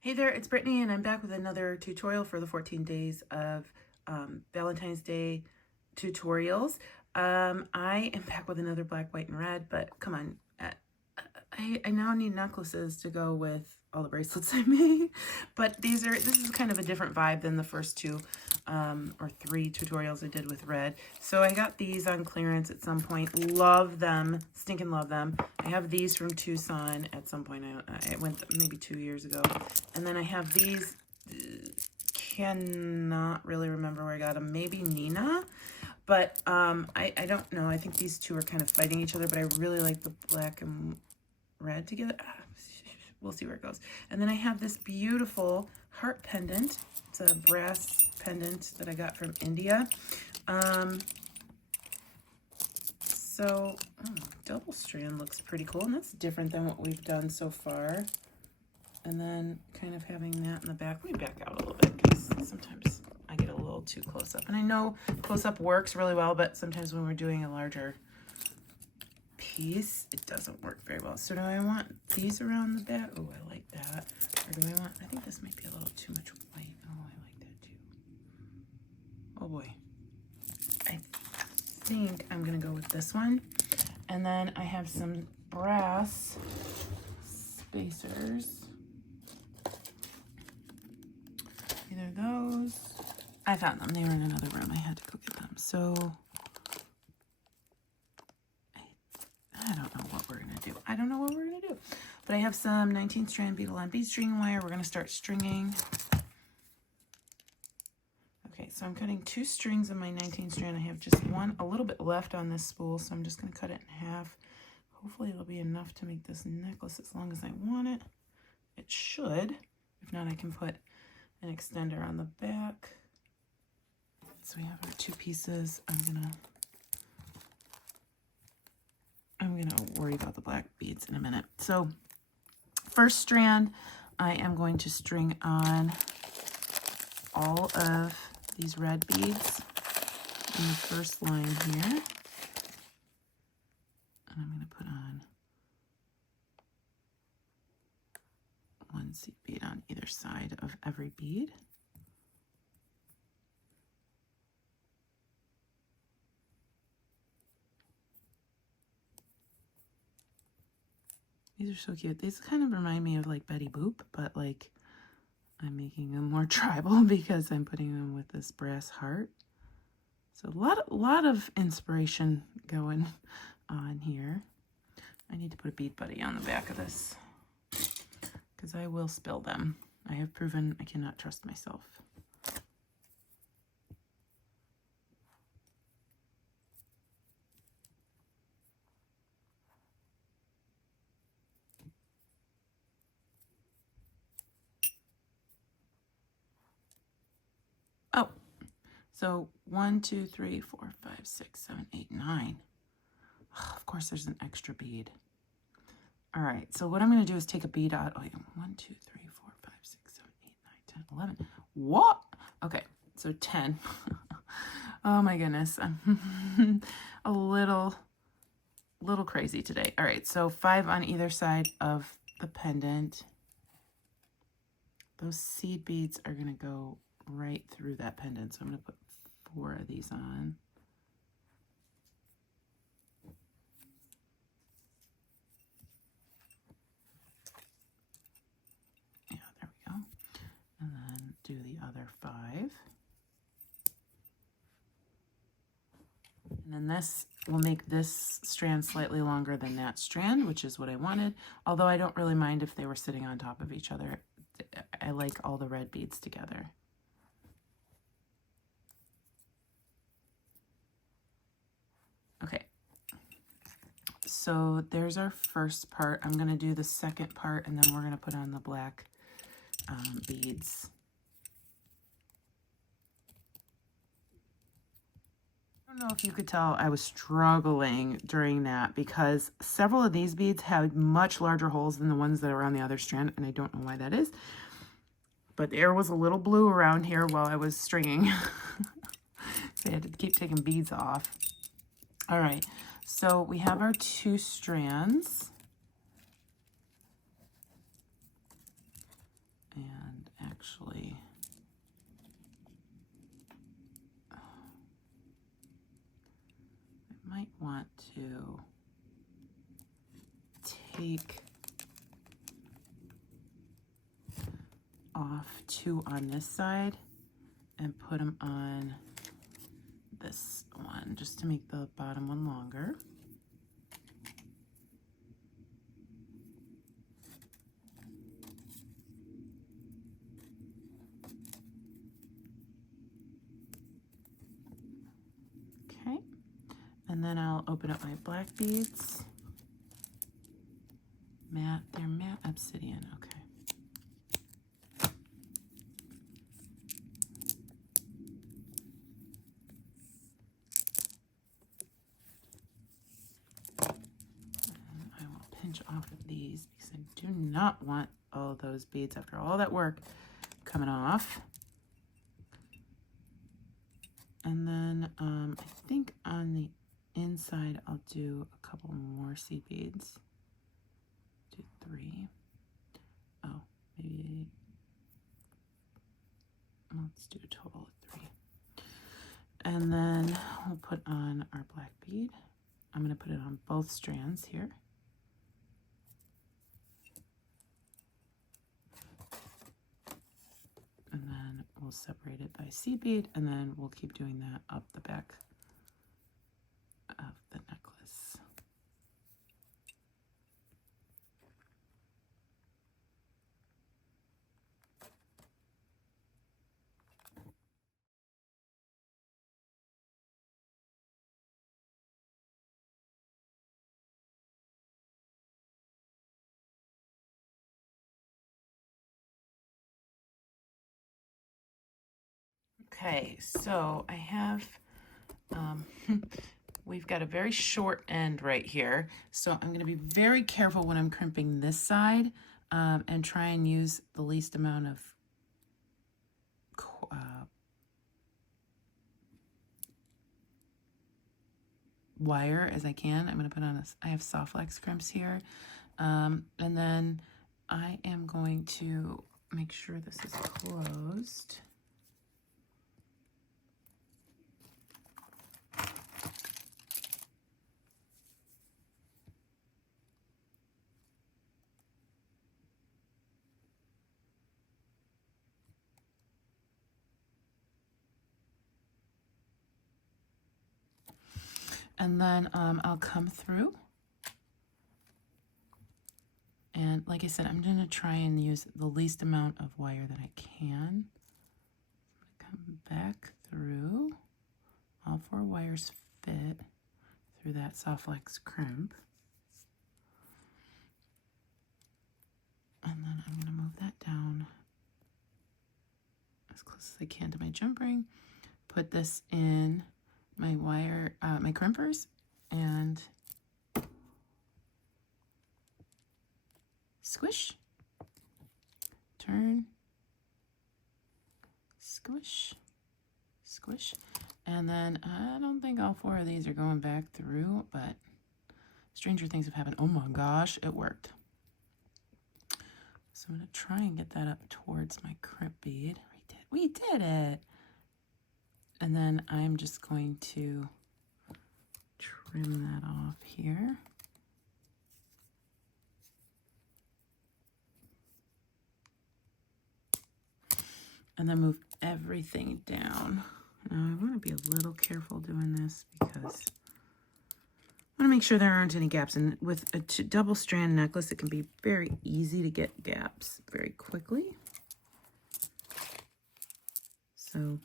Hey there, it's Brittany, and I'm back with another tutorial for the 14 days of Valentine's Day tutorials. I am back with another black, white, and red, but come on, I now need necklaces to go with all the bracelets I made, but this is kind of a different vibe than the first two or three tutorials I did with red. So I got these on clearance at some point. Love them, stinking love them. I have these from Tucson at some point. I went maybe 2 years ago. And then I have these, cannot really remember where I got them. Maybe Nina. But I don't know. I think these two are kind of fighting each other, but I really like the black and red together. We'll see where it goes. And then I have this beautiful heart pendant. It's a brass pendant that I got from India. Double strand looks pretty cool, and that's different than what we've done so far. And then kind of having that in the back. Let me back out a little bit because sometimes I get a little too close up. And I know close up works really well, but sometimes when we're doing a larger piece, it doesn't work very well. So do I want these around the back? Oh, I like that. Or do I want, I think this might be a little too much white. Oh, I like that too. Oh boy. I think I'm gonna go with this one. And then I have some brass spacers. Either those. I found them. They were in another room. I had to go get them. So I don't know what we're going to do. I don't know what we're going to do. But I have some 19-strand beadle on bead string wire. We're going to start stringing. Okay, so I'm cutting 2 strings of my 19-strand. I have just one, a little bit left on this spool, so I'm just going to cut it in half. Hopefully it'll be enough to make this necklace as long as I want it. It should. If not, I can put an extender on the back. So we have our 2 pieces. I'm gonna worry about the black beads in a minute. So first strand, I am going to string on all of these red beads in the first line here. And I'm gonna put on 1 seed bead on either side of every bead. These are so cute. These kind of remind me of like Betty Boop, but like I'm making them more tribal because I'm putting them with this brass heart. So a lot of inspiration going on here. I need to put a bead buddy on the back of this because I will spill them. I have proven I cannot trust myself. Oh, so 1, 2, 3, 4, 5, 6, 7, 8, 9. Oh, of course, there's an extra bead. All right, so what I'm going to do is take a bead out. Oh, yeah. 1, 2, 3, 4, 5, 6, 7, 8, 9, 10, 11. What? Okay, so 10. Oh my goodness, I'm a little crazy today. All right, so 5 on either side of the pendant. Those seed beads are going to go right through that pendant, so I'm going to put 4 of these on. Yeah, there we go. And then do the other 5. And then this will make this strand slightly longer than that strand, which is what I wanted. Although I don't really mind if they were sitting on top of each other. I like all the red beads together. Okay. So there's our first part. I'm going to do the second part, and then we're going to put on the black beads. I don't know if you could tell I was struggling during that because several of these beads had much larger holes than the ones that are on the other strand, and I don't know why that is. But there was a little blue around here while I was stringing. So I had to keep taking beads off. All right, so we have our 2 strands. And actually, I might want to take off 2 on this side and put them on this one just to make the bottom one longer. Okay, and then I'll open up my black beads. Matte, they're matte obsidian, okay. Pinch off of these because I do not want all those beads after all that work coming off. And then I think on the inside I'll do a couple more seed beads. Do 3. Oh, maybe let's do a total of 3. And then we'll put on our black bead. I'm going to put it on both strands here. And then we'll separate it by seed bead, and then we'll keep doing that up the back of the necklace. Okay, so I have, we've got a very short end right here. So I'm going to be very careful when I'm crimping this side and try and use the least amount of wire as I can. I'm going to put on I have soft flex crimps here. And then I am going to make sure this is closed. And then I'll come through. And like I said, I'm going to try and use the least amount of wire that I can. I'm going to come back through. All 4 wires fit through that soft flex crimp. And then I'm going to move that down as close as I can to my jump ring. Put this in my wire, my crimpers, and squish, turn, squish, squish. And then I don't think all 4 of these are going back through, but stranger things have happened. Oh my gosh, it worked. So I'm going to try and get that up towards my crimp bead. We did it. And then I'm just going to trim that off here. And then move everything down. Now I want to be a little careful doing this because I want to make sure there aren't any gaps. And with a double strand necklace, it can be very easy to get gaps very quickly. So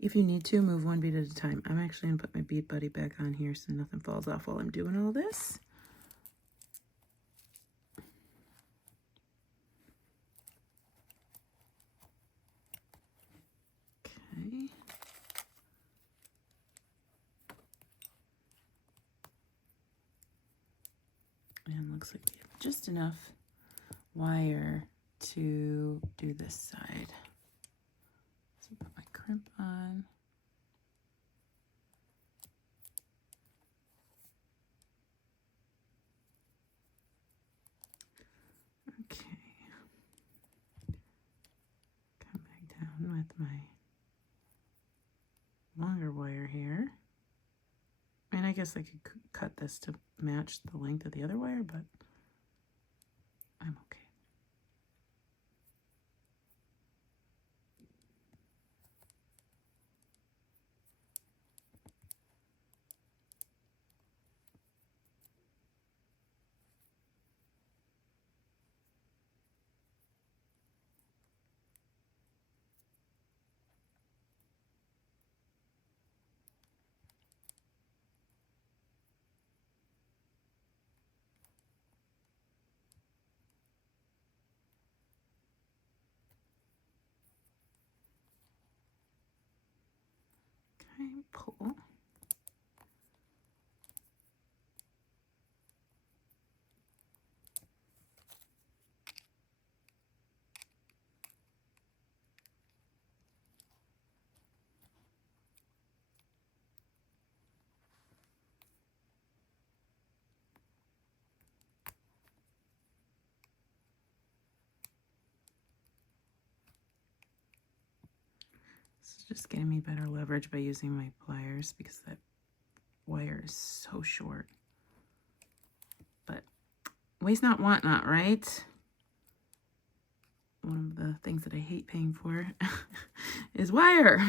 if you need to, move 1 bead at a time. I'm actually going to put my bead buddy back on here so nothing falls off while I'm doing all this. Okay. And looks like we have just enough wire to do this side. So put my crimp on. Okay. Come with my longer wire here. And I guess I could cut this to match the length of the other wire, but I'm okay. Okay, pull. This is just getting me better leverage by using my pliers because that wire is so short. But waste not, want not, right? One of the things that I hate paying for is wire.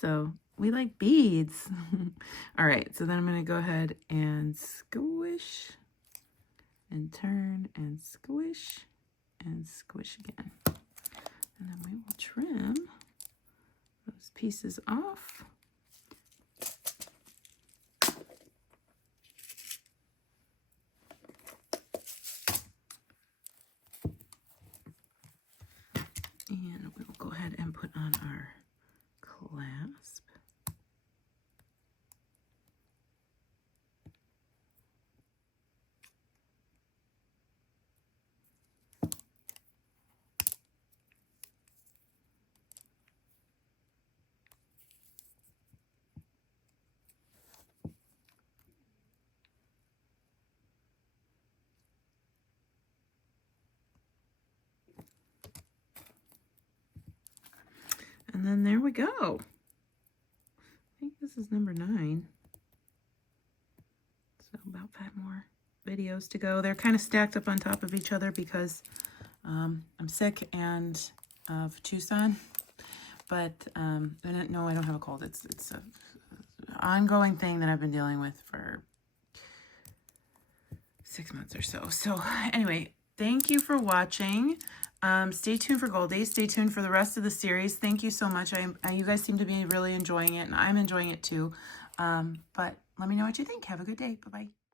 So we like beads. All right, so then I'm going to go ahead and squish and turn and squish again. And then we will trim those pieces off. And we'll go ahead and put on our clasp. And then there we go. I think this is number 9. So about 5 more videos to go. They're kind of stacked up on top of each other because I'm sick and of Tucson. But no, I don't have a cold. It's a ongoing thing that I've been dealing with for 6 months or so. So anyway, thank you for watching. Stay tuned for Gold Days. Stay tuned for the rest of the series. Thank you so much. You guys seem to be really enjoying it, and I'm enjoying it too. But let me know what you think. Have a good day. Bye-bye.